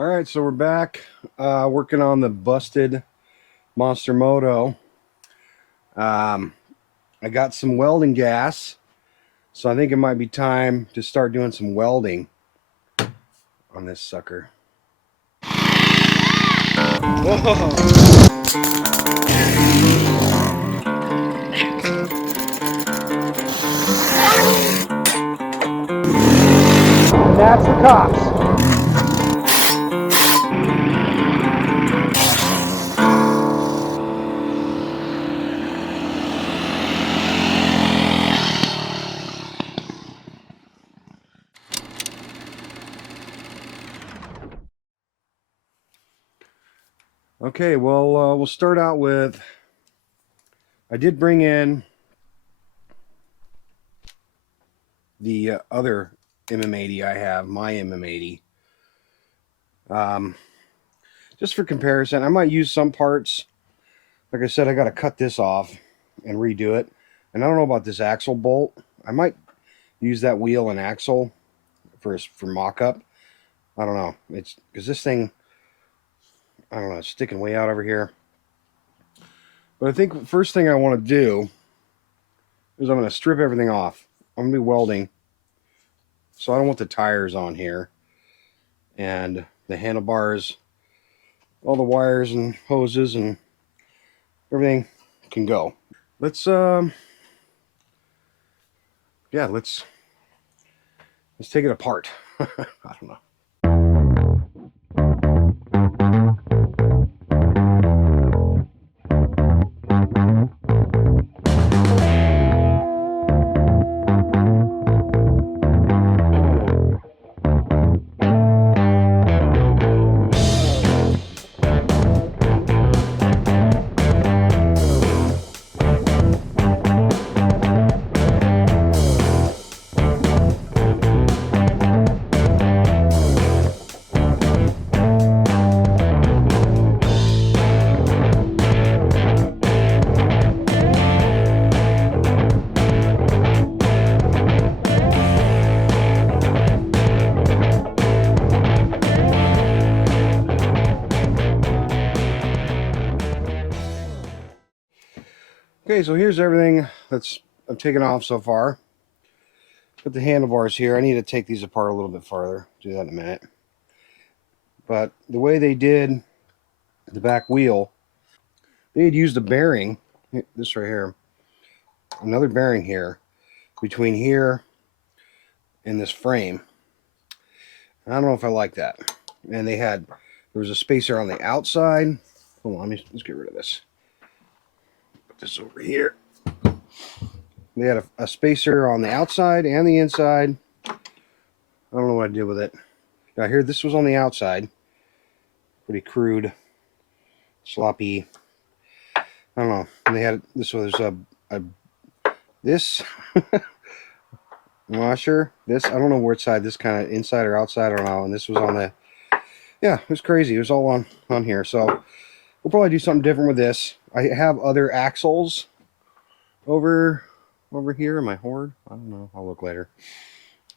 All right, so we're back working on the busted Monster Moto. I got some welding gas, so I think it might be time to start doing some welding on this sucker. Whoa! That's the cops. Okay, well, we'll start out with, I did bring in the other MM80 I have, my MM80. Just for comparison, I might use some parts. Like I said, I got to cut this off and redo it. And I don't know about this axle bolt. I might use that wheel and axle for mock-up. I don't know. It's because this thing, I don't know, it's sticking way out over here. But I think the first thing I want to do is I'm going to strip everything off. I'm going to be welding. So I don't want the tires on here. And the handlebars, all the wires and hoses and everything can go. Let's yeah, let's take it apart. I don't know. Okay, so here's everything I've taken off so far. Put the handlebars here. I need to take these apart a little bit farther. Do that in a minute. But the way they did the back wheel, they had used a bearing, this right here, another bearing here, between here and this frame. I don't know if I like that. And there was a spacer on the outside. Hold on, let's get rid of this. Put this over here. They had a spacer on the outside and the inside. I don't know what I did with it. Now here, this was on the outside. Pretty crude, sloppy. I don't know. And they had, this was this I'm not sure. This, I don't know which side, this kind of inside or outside, I don't know. And this was on the, yeah, it was crazy. It was all on here. So we'll probably do something different with this. I have other axles over here in my hoard. I don't know. I'll look later.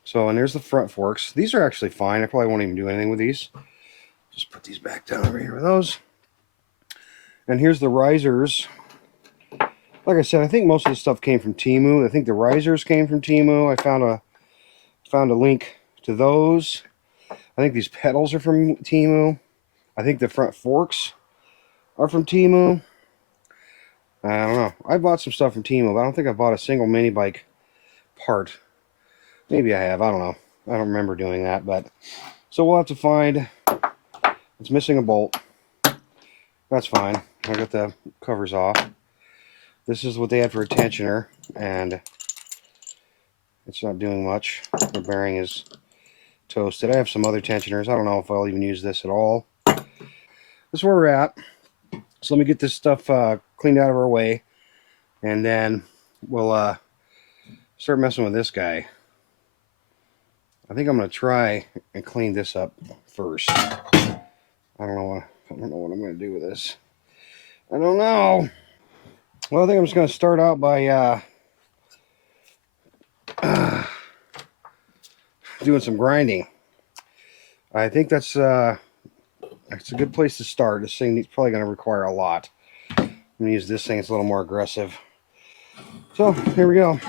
So, and there's the front forks. These are actually fine. I probably won't even do anything with these. Just put these back down over here with those. And here's the risers. Like I said, I think most of the stuff came from Temu. I think the risers came from Temu. I found a link to those. I think these pedals are from Temu. I think the front forks are from Temu. I don't know. I bought some stuff from Temu, but I don't think I bought a single mini bike part. Maybe I have. I don't know. I don't remember doing that, but so we'll have to find. It's missing a bolt. That's fine. I got the covers off. This is what they had for a tensioner, and it's not doing much. The bearing is toasted. I have some other tensioners. I don't know if I'll even use this at all. This is where we're at. So let me get this stuff cleaned out of our way, and then we'll start messing with this guy. I think I'm going to try and clean this up first. I don't know what I'm going to do with this. I don't know. Well, I think I'm just going to start out by doing some grinding. I think that's it's a good place to start. This thing probably going to require a lot. I'm going to use this thing. It's a little more aggressive. So here we go.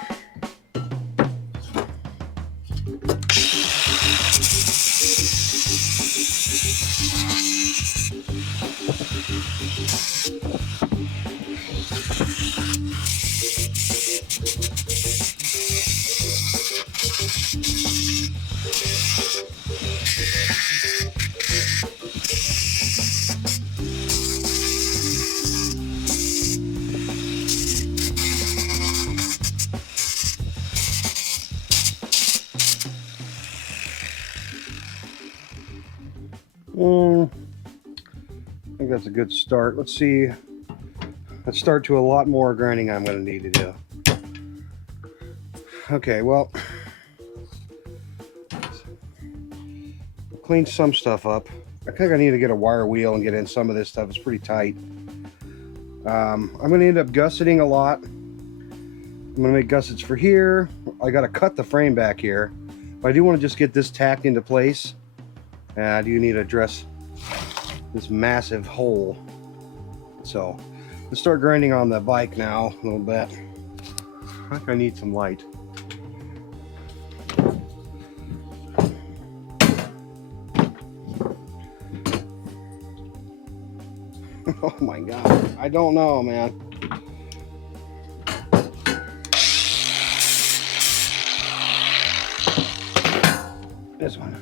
I think that's a good start. Let's see. Let's start to a lot more grinding I'm going to need to do. Okay, well, clean some stuff up. I think I need to get a wire wheel and get in some of this stuff. It's pretty tight. I'm going to end up gusseting a lot. I'm going to make gussets for here. I got to cut the frame back here. But I do want to just get this tacked into place. And I do need to address this massive hole. So let's start grinding on the bike now a little bit. I think I need some light. Oh my god, I don't know, man. This one.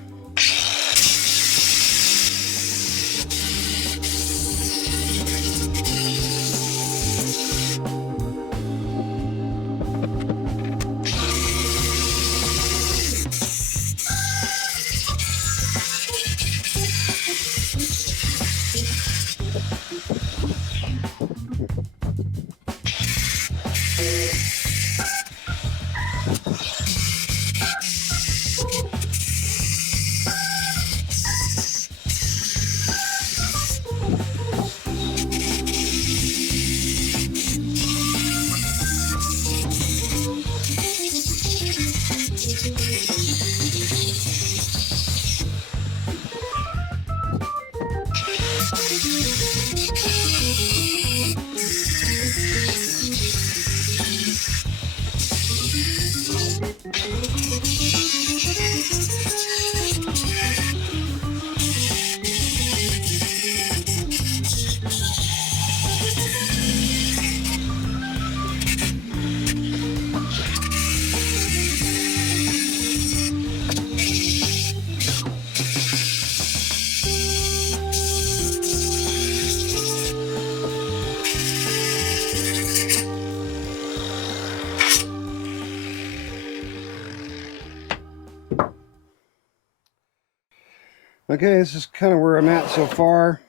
Okay, this is kind of where I'm at so far.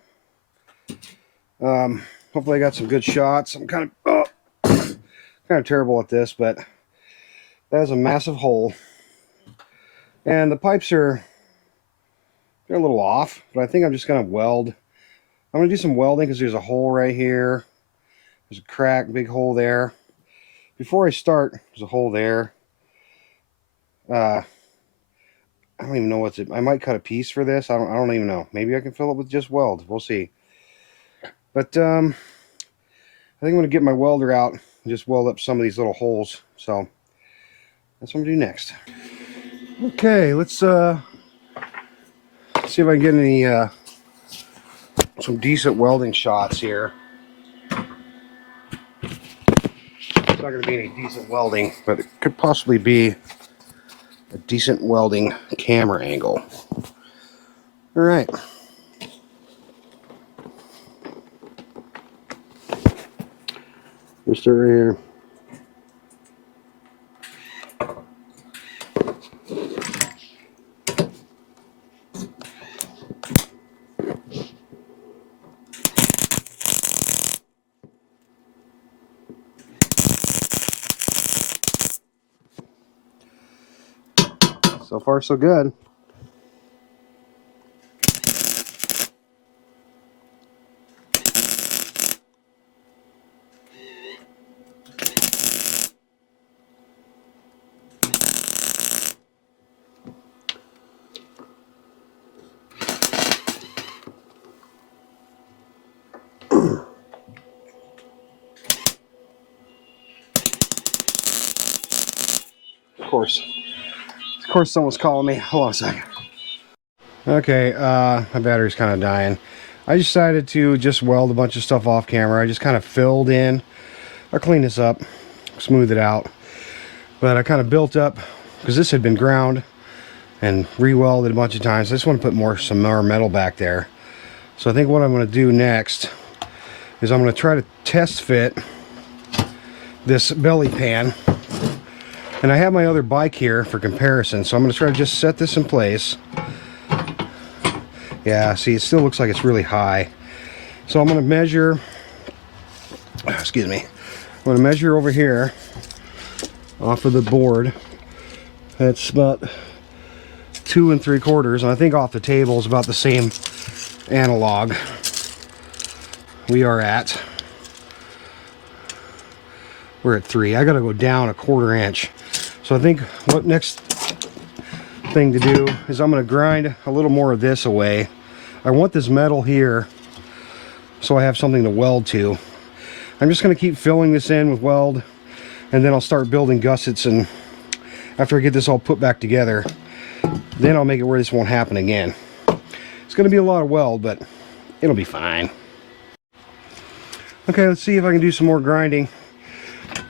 Hopefully I got some good shots. I'm kind of terrible at this, but that is a massive hole. And the pipes they're a little off, but I think I'm just going to weld. I'm going to do some welding because there's a hole right here. There's a crack, big hole there. Before I start, there's a hole there. I don't even know what's it. I might cut a piece for this. I don't even know. Maybe I can fill it with just weld. We'll see. But I think I'm going to get my welder out and just weld up some of these little holes. So that's what I'm going to do next. Okay, let's see if I can get any some decent welding shots here. It's not going to be any decent welding, but it could possibly be a decent welding camera angle. All right. We'll start right here. So far, so good. Of course someone's calling me. Hold on a second. Okay, my battery's kind of dying. I decided to just weld a bunch of stuff off camera. I just kind of filled in. I'll clean this up, smooth it out. But I kind of built up, because this had been ground and re-welded a bunch of times. I just want to put some more metal back there. So I think what I'm going to do next is I'm going to try to test fit this belly pan. And I have my other bike here for comparison, so I'm going to try to just set this in place. Yeah, see, it still looks like it's really high. So I'm going to measure, excuse me, I'm going to measure over here off of the board. That's about 2 3/4, and I think off the table is about the same analog we are at. We're at 3. I got to go down a 1/4 inch. So I think what next thing to do is I'm going to grind a little more of this away. I want this metal here so I have something to weld to. I'm just going to keep filling this in with weld, and then I'll start building gussets, and after I get this all put back together, then I'll make it where this won't happen again. It's going to be a lot of weld, but it'll be fine. Okay, let's see if I can do some more grinding.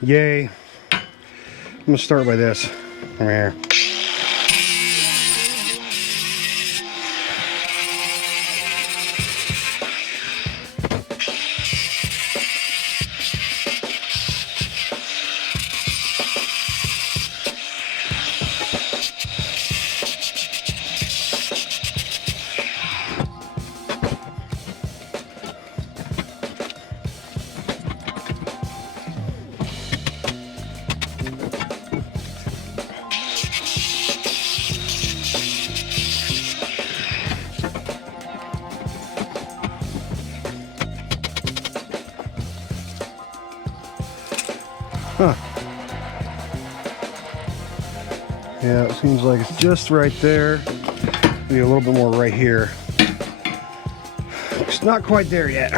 Yay. I'm going to start by this right here. Huh. Yeah, it seems like it's just right there. Maybe a little bit more right here. It's not quite there yet.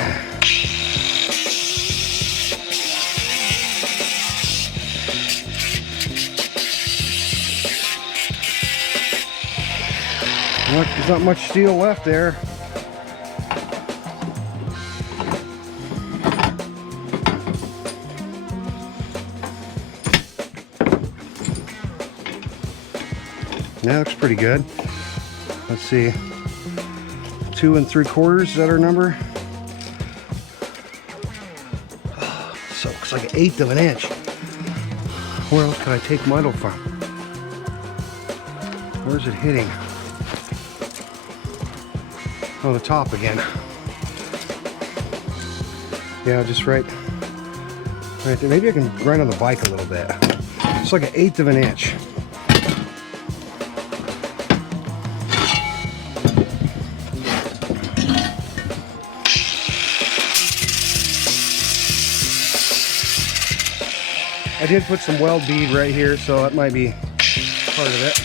Look, there's not much steel left there. That looks pretty good. Let's see. 2 3/4, is that our number? So it's like 1/8 of an inch. Where else can I take metal from? Where's it hitting? Oh, the top again. Yeah, just right there. Maybe I can grind on the bike a little bit. It's like 1/8 of an inch. I did put some weld bead right here, so that might be part of it.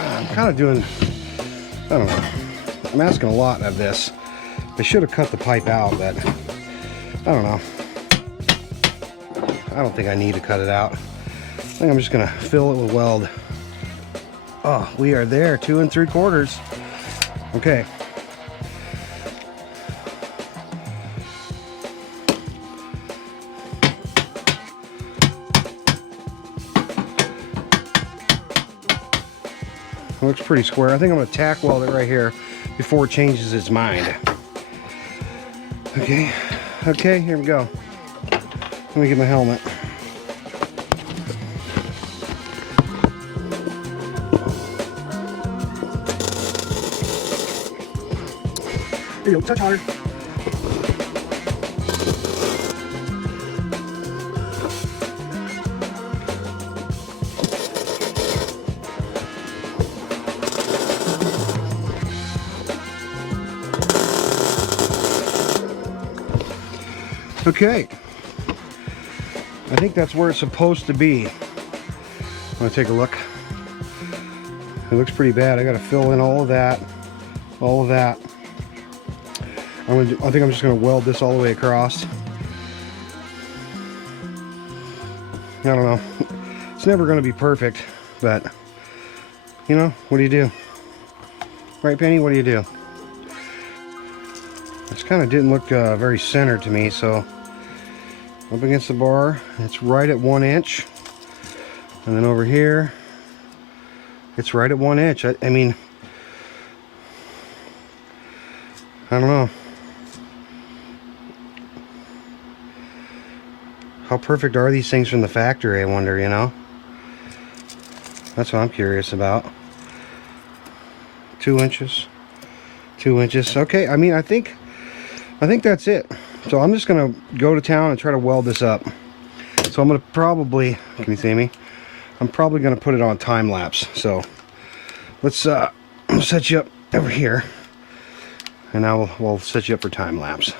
I'm kind of doing, I don't know, I'm asking a lot of this. I should have cut the pipe out, but I don't know. I don't think I need to cut it out. I think I'm just gonna fill it with weld. Oh, we are there, 2 3/4. Okay. Looks pretty square. I think I'm going to tack weld it right here before it changes its mind. Okay, okay, here we go. Let me get my helmet. There you go, touch harder. Okay, I think that's where it's supposed to be. I'm gonna take a look. It looks pretty bad. I gotta fill in all of that, I think I'm just gonna weld this all the way across. I don't know. It's never gonna be perfect, but you know, what do you do? Right, Penny? What do you do? This kind of didn't look very centered to me, so up against the bar, it's right at 1 inch. And then over here, it's right at 1 inch. I mean, I don't know. How perfect are these things from the factory, I wonder, you know? That's what I'm curious about. 2 inches. 2 inches. Okay, I mean, I think that's it. So I'm just gonna go to town and try to weld this up. So I'm gonna probably, can you see me? I'm probably gonna put it on time lapse. So let's set you up over here, and now we'll set you up for time lapse.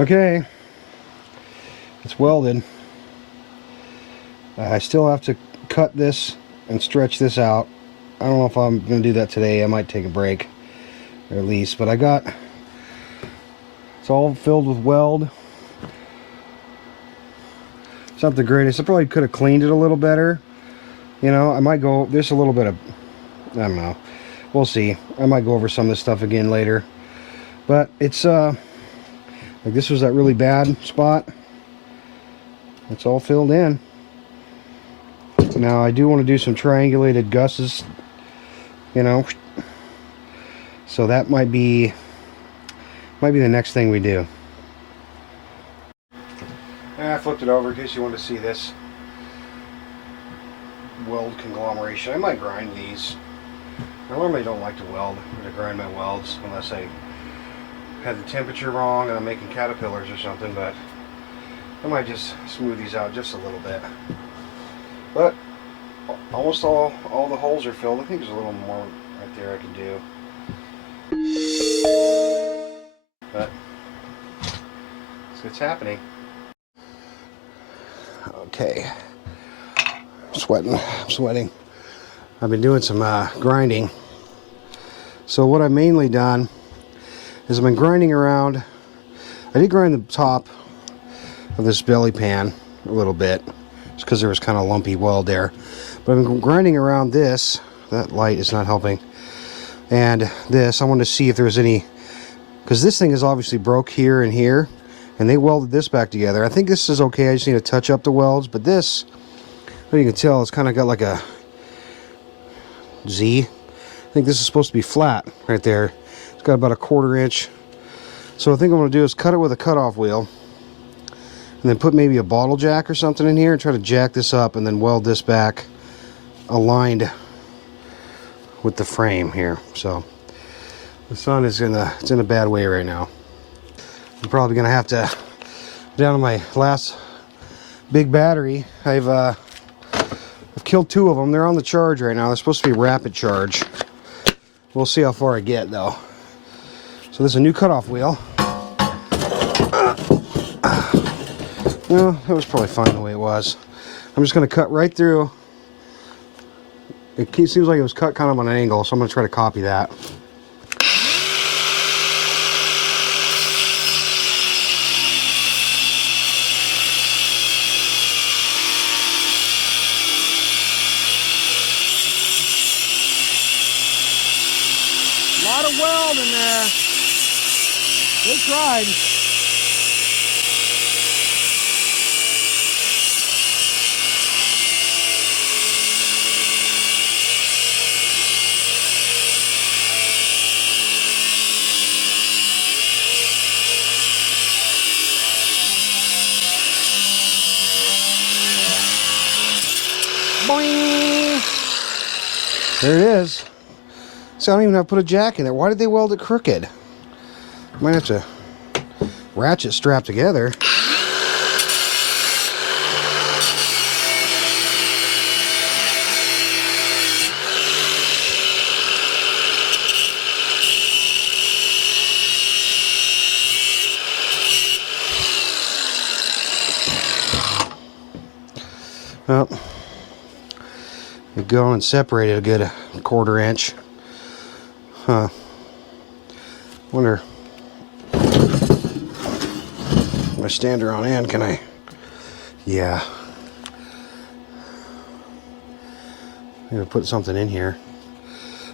Okay, it's welded. I still have to cut this and stretch this out. I don't know if I'm going to do that today. I might take a break, or at least. But it's all filled with weld. It's not the greatest. I probably could have cleaned it a little better. You know, I might go, there's a little bit of, I don't know. We'll see. I might go over some of this stuff again later. But it's, like this was that really bad spot. It's all filled in. Now I do want to do some triangulated gusses, you know. So that might be the next thing we do. I flipped it over in case you want to see this weld conglomeration. I might grind these. I normally don't like to weld or to grind my welds unless I had the temperature wrong and I'm making caterpillars or something, but I might just smooth these out just a little bit. But almost all the holes are filled. I think there's a little more right there I can do. But so it's happening. Okay. I'm sweating. I've been doing some grinding. So what I've mainly done is I've been grinding around. I did grind the top of this belly pan a little bit, just because there was kind of lumpy weld there. But I've been grinding around this. That light is not helping. And this, I wanted to see if there's any, because this thing is obviously broke here and here, and they welded this back together. I think this is okay. I just need to touch up the welds, but this, well, you can tell it's kind of got like a Z. I think this is supposed to be flat right there. It's got about a 1/4 inch. So I think I'm going to do is cut it with a cutoff wheel, and then put maybe a bottle jack or something in here and try to jack this up and then weld this back aligned with the frame here. So the sun is it's in a bad way right now. I'm probably going to have to, down to my last big battery, I've killed 2 of them. They're on the charge right now. They're supposed to be rapid charge. We'll see how far I get though. So this is a new cutoff wheel. Well, it was probably fine the way it was. I'm just going to cut right through. It seems like it was cut kind of on an angle, so I'm going to try to copy that. A lot of weld in there. They tried. Boing! There it is. See, I don't even have to put a jack in there. Why did they weld it crooked? Might have to ratchet strap together. Well, we go and separate it a good 1/4 inch. Huh. Wonder my stander on end, can I? Yeah. I'm gonna put something in here.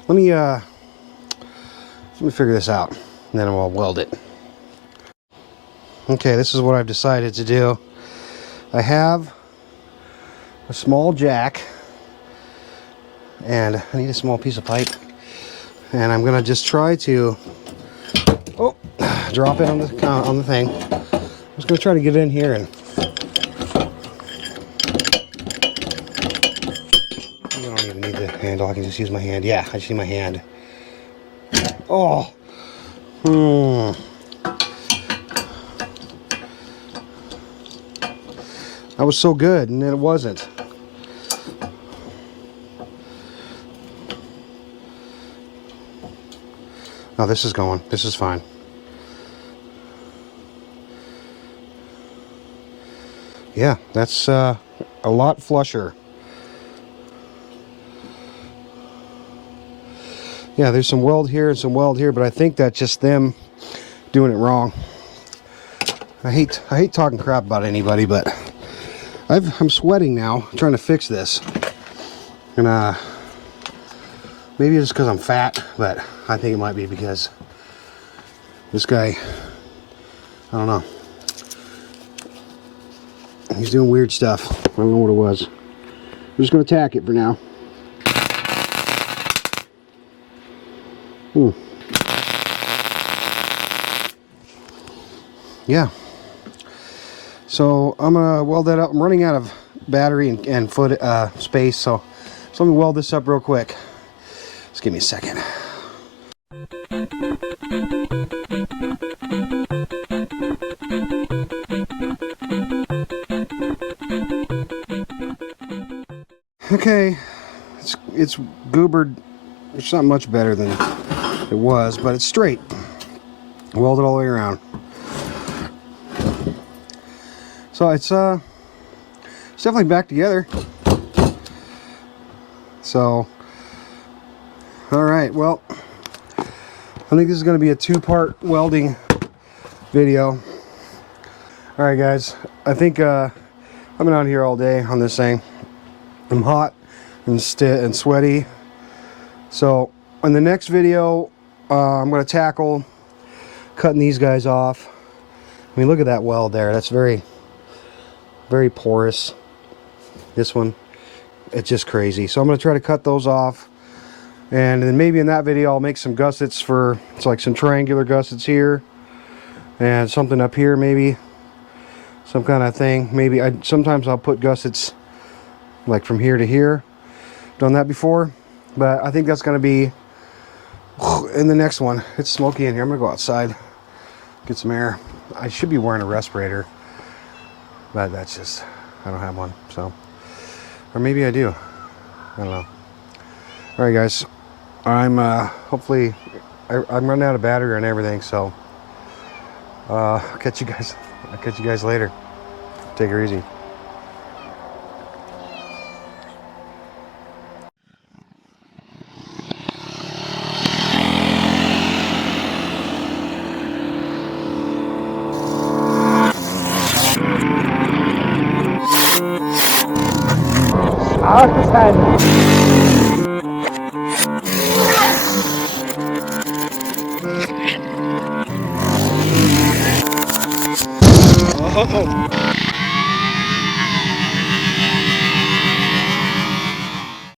Let me figure this out, and then I'll weld it. Okay, this is what I've decided to do. I have a small jack, and I need a small piece of pipe, and I'm gonna just try to drop it on the thing. I'm just gonna try to get in here, and I don't even need the handle. I can just use my hand. Yeah, I just need my hand. Oh, that was so good, and then it wasn't. Oh, this is going. This is fine. Yeah, that's a lot flusher. Yeah, there's some weld here and some weld here, but I think that's just them doing it wrong. I hate talking crap about anybody, but I'm sweating now trying to fix this. And maybe it's because I'm fat, but I think it might be because this guy, I don't know. He's doing weird stuff. I don't know what it was. I'm just going to tack it for now. Yeah. So I'm going to weld that up. I'm running out of battery and foot space, so let me weld this up real quick. Just give me a second. Okay, it's goobered. It's not much better than it was, but it's straight. Welded all the way around. So it's definitely back together. So, all right. Well, I think this is going to be a 2-part welding video. All right, guys. I think I've been out here all day on this thing. I'm hot and sweaty. So in the next video, I'm going to tackle cutting these guys off. I mean, look at that weld there. That's very, very porous. This one, it's just crazy. So I'm going to try to cut those off. And then maybe in that video, I'll make some gussets for, it's like some triangular gussets here. And something up here maybe. Some kind of thing. Maybe sometimes I'll put gussets like from here to here. Done that before, but I think that's going to be in the next one. It's smoky in here. I'm going to go outside, get some air. I should be wearing a respirator, but that's just, I don't have one. So, or maybe I do. I don't know. All right, guys. I'm hopefully I'm running out of battery and everything, so I'll catch you guys later. Take her easy. Oh.